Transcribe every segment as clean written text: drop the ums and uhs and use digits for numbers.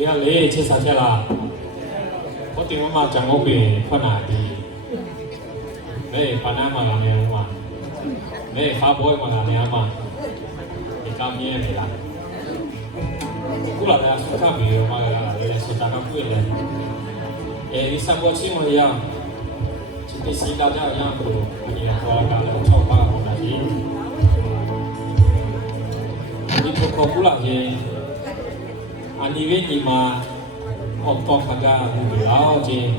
呀，你吃啥去啦？我顶我妈讲我别困难的，你搬来嘛那边嘛，你发波嘛那边嘛，你干咩没啦？古老的苏卡没有嘛啦，你来苏打个贵的，你上过去么样？今天新大家样子，你说干了超大好难的，你不靠古老的。Ani ni ma otong haga mulao je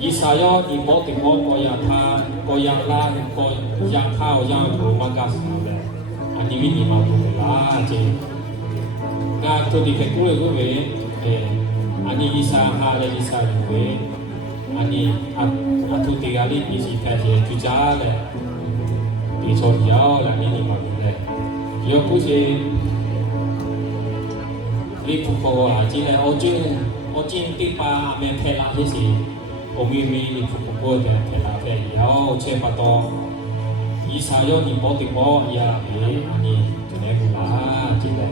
isayo ni mo timo ko ya tha ko yang la ko yang tha o yang ko maga sule ani ni ma mulao je ga to di ke ku le ku ve ani isa ha le isa ve ani atu ti ga li isi ka je tu ja le ti so yao la ni ma le yo ku je你不过啊，今天我今第八面配拉些是，我咪你不过的配拉配，然后切不多，以上有你包的包呀，你就那不啦，今天。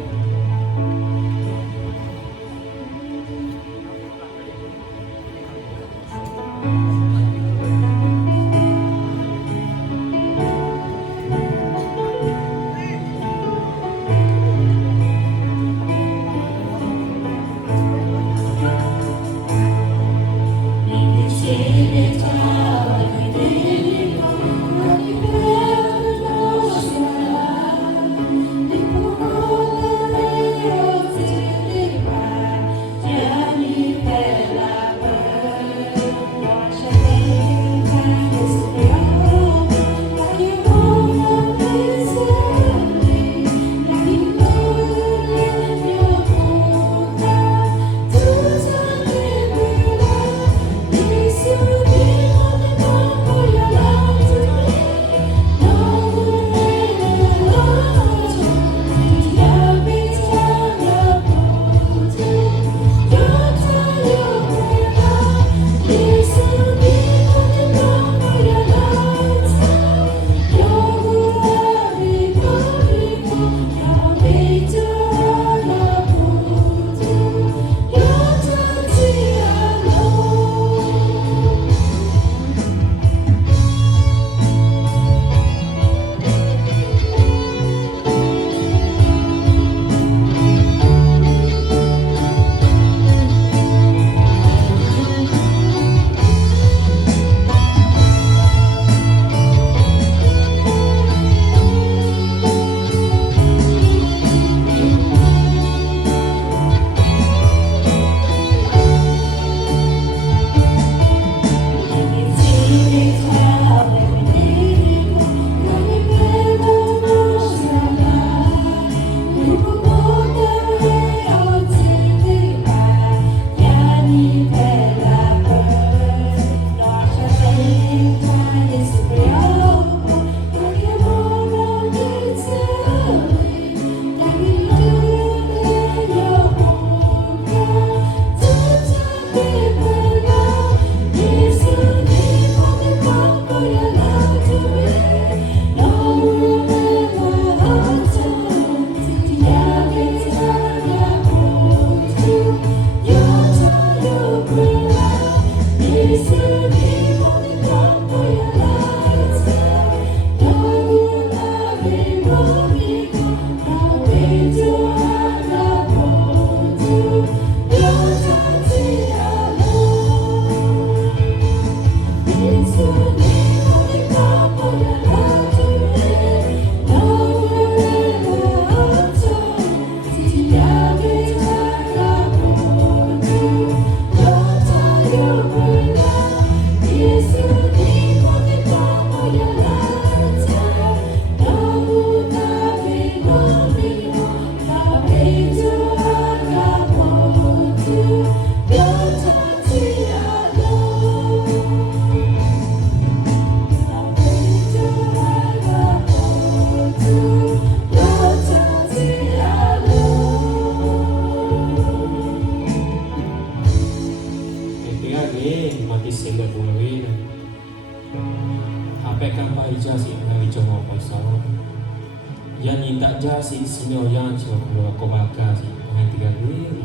Yang ni tak jasi sini orang cuma keluar kau bakar si pengen tiga kali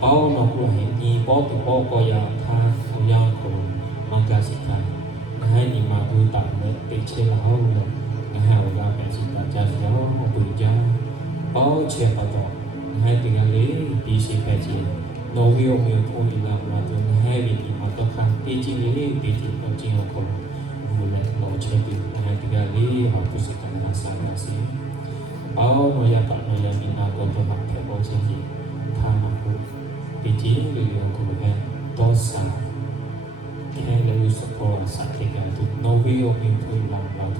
bao nó cũng là nhị bao từ bao coi ya tha bao ya của mang cả sự thay hai nhị mà vui tạo nên bị chế là hậu là ngày hào là cái sự tạo ra giáo họ bùi gia bao chế bao đó hai tiếng anh lý đi xe cái gì nó viêu miêu thôi là từ hai vị mà tôi khăn đi chỉ lý đi chỉ tôi chỉ học còn vui là nó chế từ hai tiếng anh lý họ cũng sẽ cần là sao là gì bao nó ya tạo nó ya mình nào còn tôi mặc theo bao nhiêu gì tham mà cũng bị chỉ người của mình to xa khe là uống sữa bò sạch thì cả tụt nấu vi ở miền thôi làm vào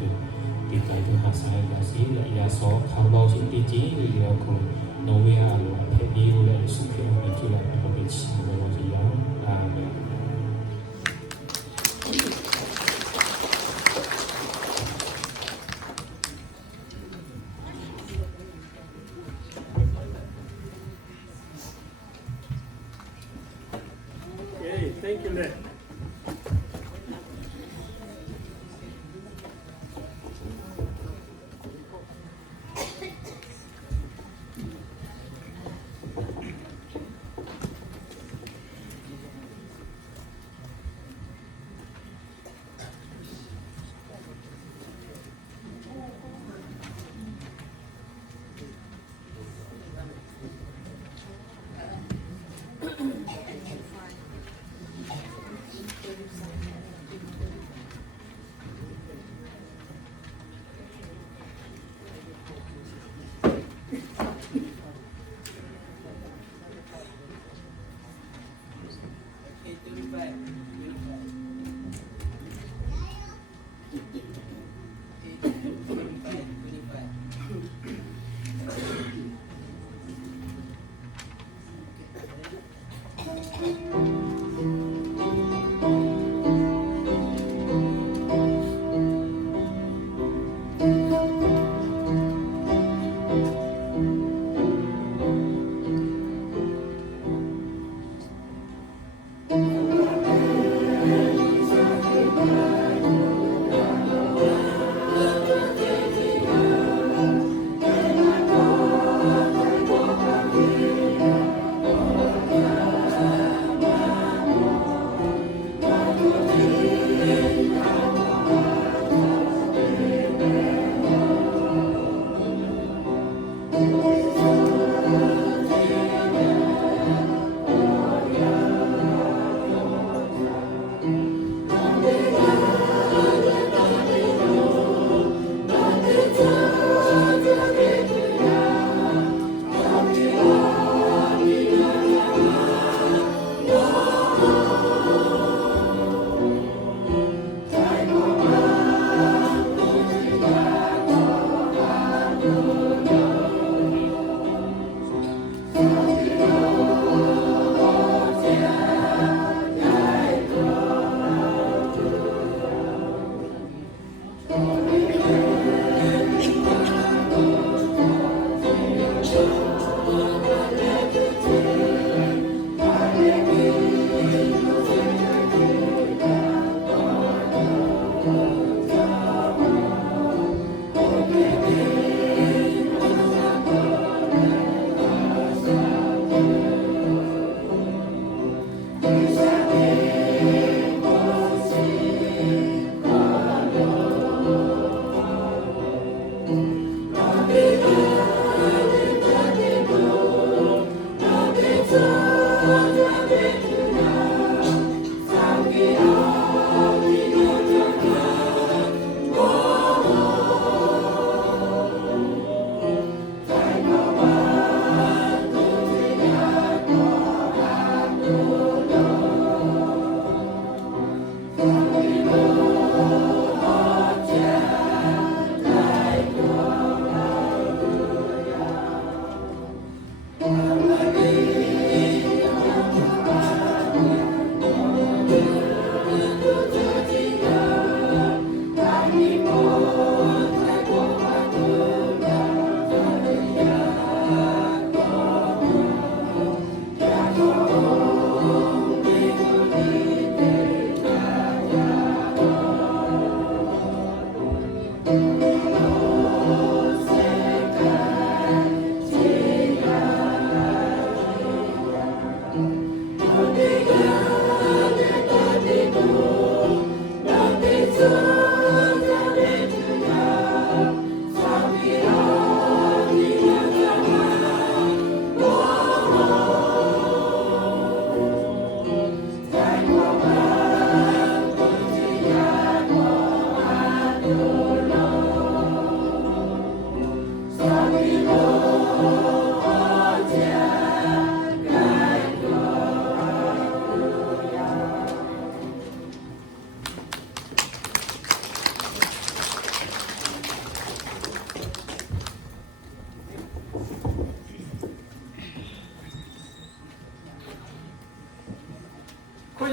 thì cái thứ hai sai là xí lại giá số khảo bao xin tí chỉ người của nấu vi là thế đi lại sự kiện mình chỉ là một cái gì đó gì đó là Okay, thank you, Nick.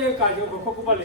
여기까지 그 코코발리